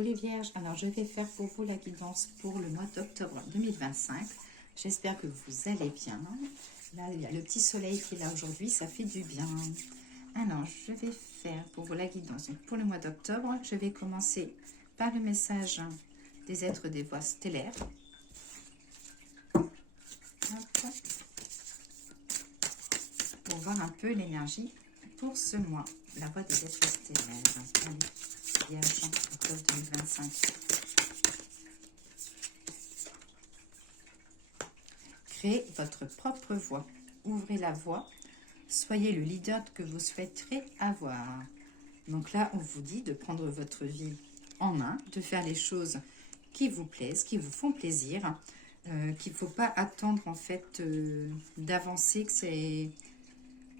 Coucou les vierges, alors je vais faire pour vous la guidance pour le mois d'octobre 2025. J'espère que vous allez bien. Là, il y a le petit soleil qui est là aujourd'hui, ça fait du bien. Alors, je vais faire pour vous la guidance. Donc, pour le mois d'octobre, je vais commencer par le message des êtres des voies stellaires. Hop. Pour voir un peu l'énergie pour ce mois. La voie des êtres stellaires. Vierge, octobre 2025. Créez votre propre voie. Ouvrez la voie. Soyez le leader que vous souhaiterez avoir. Donc là, on vous dit de prendre votre vie en main, de faire les choses qui vous plaisent, qui vous font plaisir, qu'il ne faut pas attendre en fait d'avancer, qu'il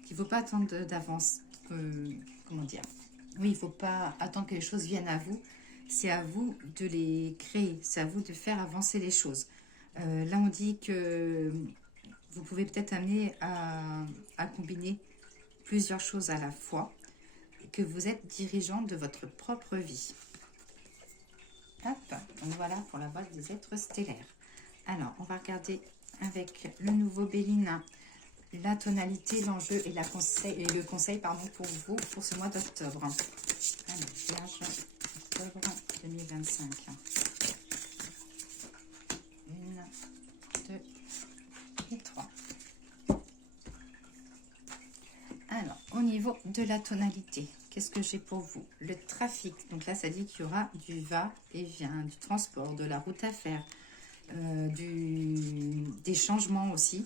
ne faut pas attendre d'avance, comment dire. Oui, il ne faut pas attendre que les choses viennent à vous. C'est à vous de les créer. C'est à vous de faire avancer les choses. Là, on dit que vous pouvez peut-être amener à combiner plusieurs choses à la fois. Et que vous êtes dirigeant de votre propre vie. Hop, donc voilà pour la voie des êtres stellaires. Alors, on va regarder avec le nouveau Béline la tonalité, l'enjeu et le conseil pour vous pour ce mois d'octobre. Alors, Vierge, octobre 2025. 1, 2 et 3. Alors, au niveau de la tonalité, qu'est-ce que j'ai pour vous? Le trafic. Donc là, ça dit qu'il y aura du va-et-vient, du transport, de la route à faire, des changements aussi.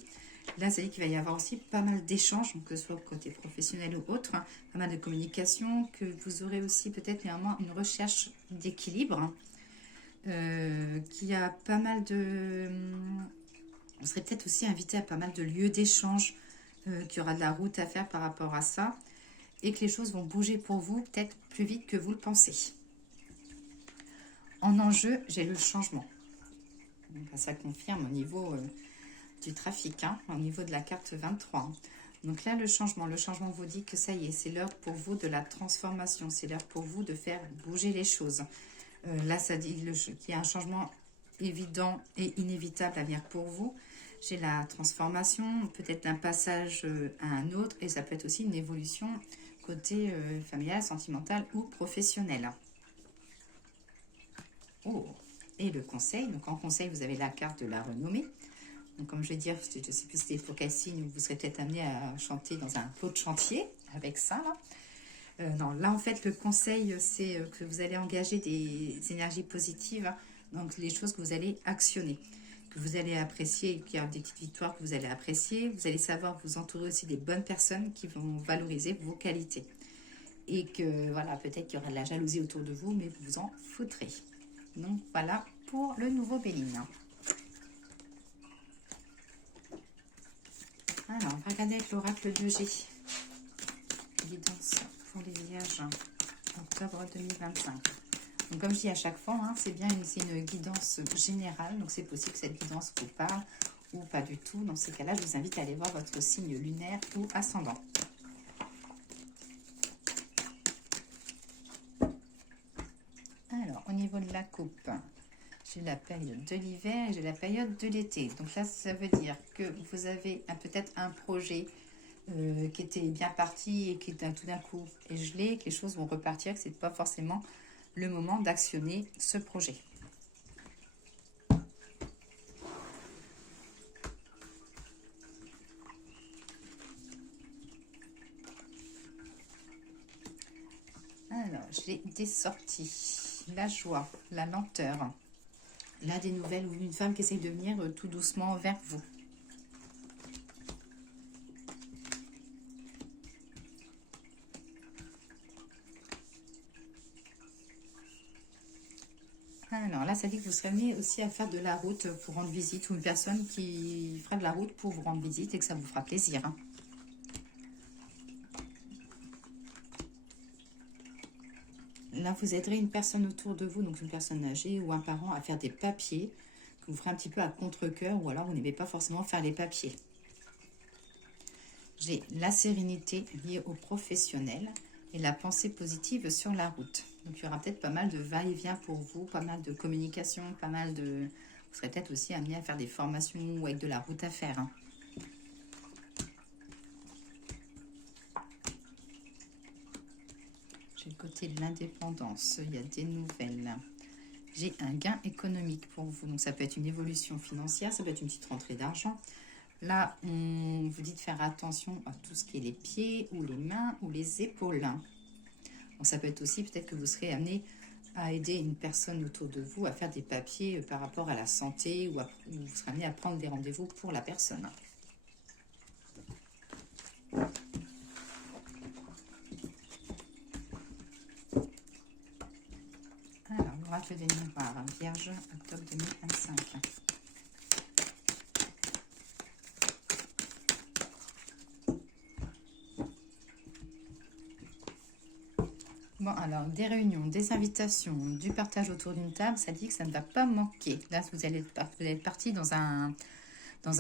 Là, ça dit qu'il va y avoir aussi pas mal d'échanges, que ce soit côté professionnel ou autre, hein, pas mal de communication, que vous aurez aussi peut-être une recherche d'équilibre, qu'il y a pas mal de... Vous serez peut-être aussi invité à pas mal de lieux d'échange, qu'il y aura de la route à faire par rapport à ça, et que les choses vont bouger pour vous peut-être plus vite que vous le pensez. En enjeu, j'ai le changement. Donc, ça confirme au niveau... du trafic, hein, au niveau de la carte 23. Donc là, le changement vous dit que ça y est, c'est l'heure pour vous de la transformation, c'est l'heure pour vous de faire bouger les choses. Là, ça dit qu'il y a un changement évident et inévitable à venir pour vous. J'ai la transformation, peut-être d'un passage à un autre, et ça peut être aussi une évolution côté familial, sentimental ou professionnel. Oh, et le conseil, donc en conseil, vous avez la carte de la renommée. Donc, comme je vais dire, je ne sais plus si c'était pour quel signe, vous serez peut-être amené à chanter dans un pot de chantier avec ça. Là, non, là en fait, le conseil, c'est que vous allez engager des énergies positives, hein, donc les choses que vous allez actionner, que vous allez apprécier, qu'il y a des petites victoires que vous allez apprécier. Vous allez savoir vous entourer aussi des bonnes personnes qui vont valoriser vos qualités. Et que, voilà, peut-être qu'il y aura de la jalousie autour de vous, mais vous vous en foutrez. Donc, voilà pour le nouveau Béline. Alors, on va regarder avec l'oracle de G. Guidance pour les vierges, octobre 2025. Donc, comme je dis à chaque fois, hein, c'est une guidance générale. Donc, c'est possible que cette guidance vous parle ou pas du tout. Dans ces cas-là, je vous invite à aller voir votre signe lunaire ou ascendant. Alors, au niveau de la coupe, j'ai la période de l'hiver et j'ai la période de l'été. Donc là, ça veut dire que vous avez peut-être un projet qui était bien parti et qui tout d'un coup est gelé, que les choses vont repartir, que ce n'est pas forcément le moment d'actionner ce projet. Alors, j'ai des sorties, la joie, la lenteur. Là, des nouvelles ou une femme qui essaye de venir tout doucement vers vous. Alors là, ça dit que vous serez amené aussi à faire de la route pour rendre visite, ou une personne qui fera de la route pour vous rendre visite et que ça vous fera plaisir. Hein. Là, vous aiderez une personne autour de vous, donc une personne âgée ou un parent, à faire des papiers que vous ferez un petit peu à contre-cœur, ou alors vous n'aimez pas forcément faire les papiers. J'ai la sérénité liée au professionnel et la pensée positive sur la route. Donc, il y aura peut-être pas mal de va-et-vient pour vous, pas mal de communication, pas mal de... Vous serez peut-être aussi amené à faire des formations ou avec de la route à faire. Hein. J'ai le côté de l'indépendance, il y a des nouvelles. J'ai un gain économique pour vous. Donc, ça peut être une évolution financière, ça peut être une petite rentrée d'argent. Là, on vous dit de faire attention à tout ce qui est les pieds ou les mains ou les épaules. Donc, ça peut être aussi peut-être que vous serez amené à aider une personne autour de vous à faire des papiers par rapport à la santé ou vous serez amené à prendre des rendez-vous pour la personne. Alors, l'oracle des miroirs, Vierge, octobre 2025. Bon, alors, des réunions, des invitations, du partage autour d'une table, ça dit que ça ne va pas manquer. Là, vous allez être parti dans un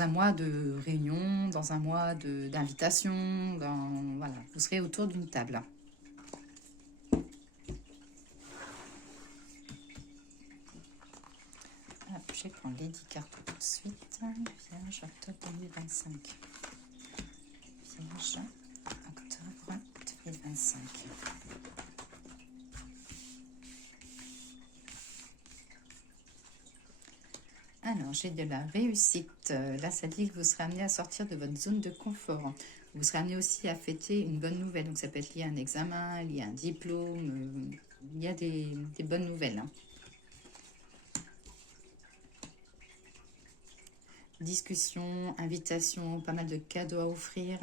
mois de réunion, dans un mois d'invitation, voilà, vous serez autour d'une table. Hop, je vais prendre les 10 cartes tout de suite. Vierge, octobre 2025. Vierge, octobre 2025. Alors, j'ai de la réussite. Là, ça dit que vous serez amené à sortir de votre zone de confort. Vous serez amené aussi à fêter une bonne nouvelle. Donc, ça peut être lié à un examen, lié à un diplôme. Il y a des bonnes nouvelles. Hein. Discussion, invitation, pas mal de cadeaux à offrir.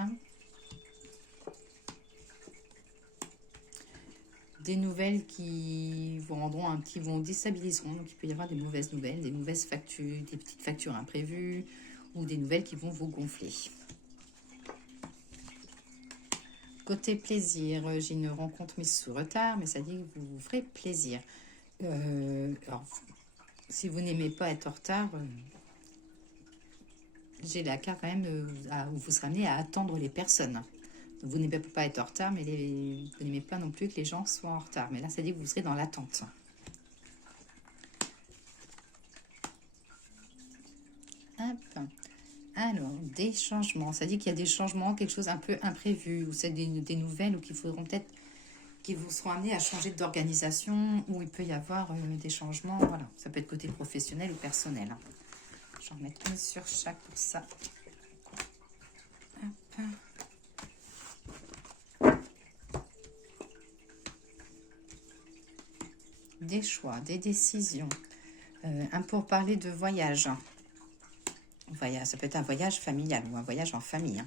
Des nouvelles qui vous rendront qui vous déstabiliseront. Donc, il peut y avoir des mauvaises nouvelles, des mauvaises factures, des petites factures imprévues ou des nouvelles qui vont vous gonfler. Côté plaisir, j'ai une rencontre mise sous retard, mais ça dit que vous vous ferez plaisir. Alors, si vous n'aimez pas être en retard, j'ai la carte quand même où vous serez amené à attendre les personnes. Vous n'aimez pas être en retard, mais vous n'aimez pas non plus que les gens soient en retard. Mais là, ça dit que vous serez dans l'attente. Hop. Alors, des changements. Ça dit qu'il y a des changements, quelque chose un peu imprévu, ou c'est des nouvelles, ou qu'il faudront peut-être qui vous seront amenés à changer d'organisation, ou il peut y avoir des changements. Voilà, ça peut être côté professionnel ou personnel. J'en remets une sur chaque pour ça. Hop. Des choix, des décisions. Pour parler de voyage. Voyage, ça peut être un voyage familial ou un voyage en famille. Hein.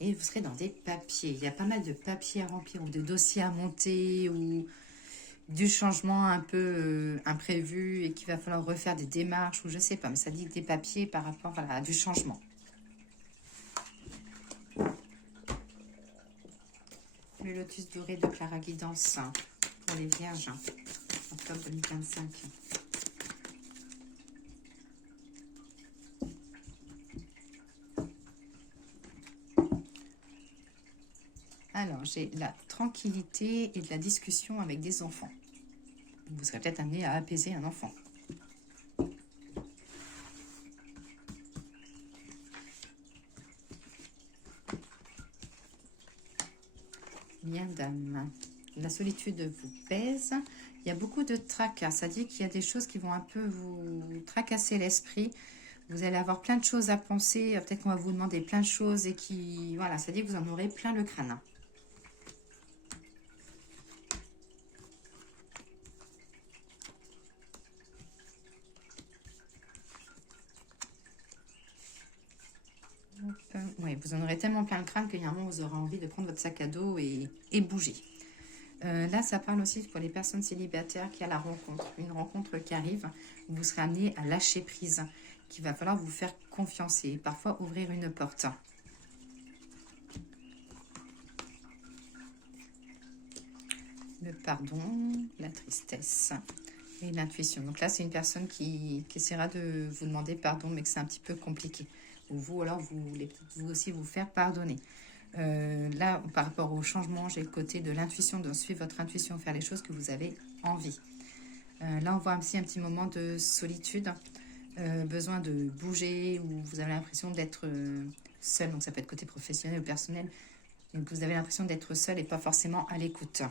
Et vous serez dans des papiers. Il y a pas mal de papiers à remplir ou de dossiers à monter ou du changement un peu imprévu et qu'il va falloir refaire des démarches ou je sais pas. Mais ça dit des papiers par rapport à du changement. Le lotus doré de Clara Guidance pour les vierges, octobre 2025. Alors, j'ai la tranquillité et de la discussion avec des enfants. Vous serez peut-être amené à apaiser un enfant. Bien, dame. La solitude vous pèse. Il y a beaucoup de tracas. Ça dit qu'il y a des choses qui vont un peu vous tracasser l'esprit. Vous allez avoir plein de choses à penser. Peut-être qu'on va vous demander plein de choses et qui... Voilà, ça dit que vous en aurez plein le crâne. Oui, vous en aurez tellement plein le crâne qu'il y a un moment où vous aurez envie de prendre votre sac à dos et bouger. Là, ça parle aussi pour les personnes célibataires qui a la rencontre, une rencontre qui arrive, où vous serez amené à lâcher prise, qu'il va falloir vous faire confiance et parfois ouvrir une porte. Le pardon, la tristesse et l'intuition. Donc là, c'est une personne qui essaiera de vous demander pardon, mais que c'est un petit peu compliqué. Ou vous, alors, vous voulez peut-être vous aussi vous faire pardonner. Là, par rapport au changement, j'ai le côté de l'intuition, de suivre votre intuition, faire les choses que vous avez envie. Là, on voit aussi un petit moment de solitude, besoin de bouger, ou vous avez l'impression d'être seul, donc ça peut être côté professionnel ou personnel, donc vous avez l'impression d'être seul et pas forcément à l'écoute.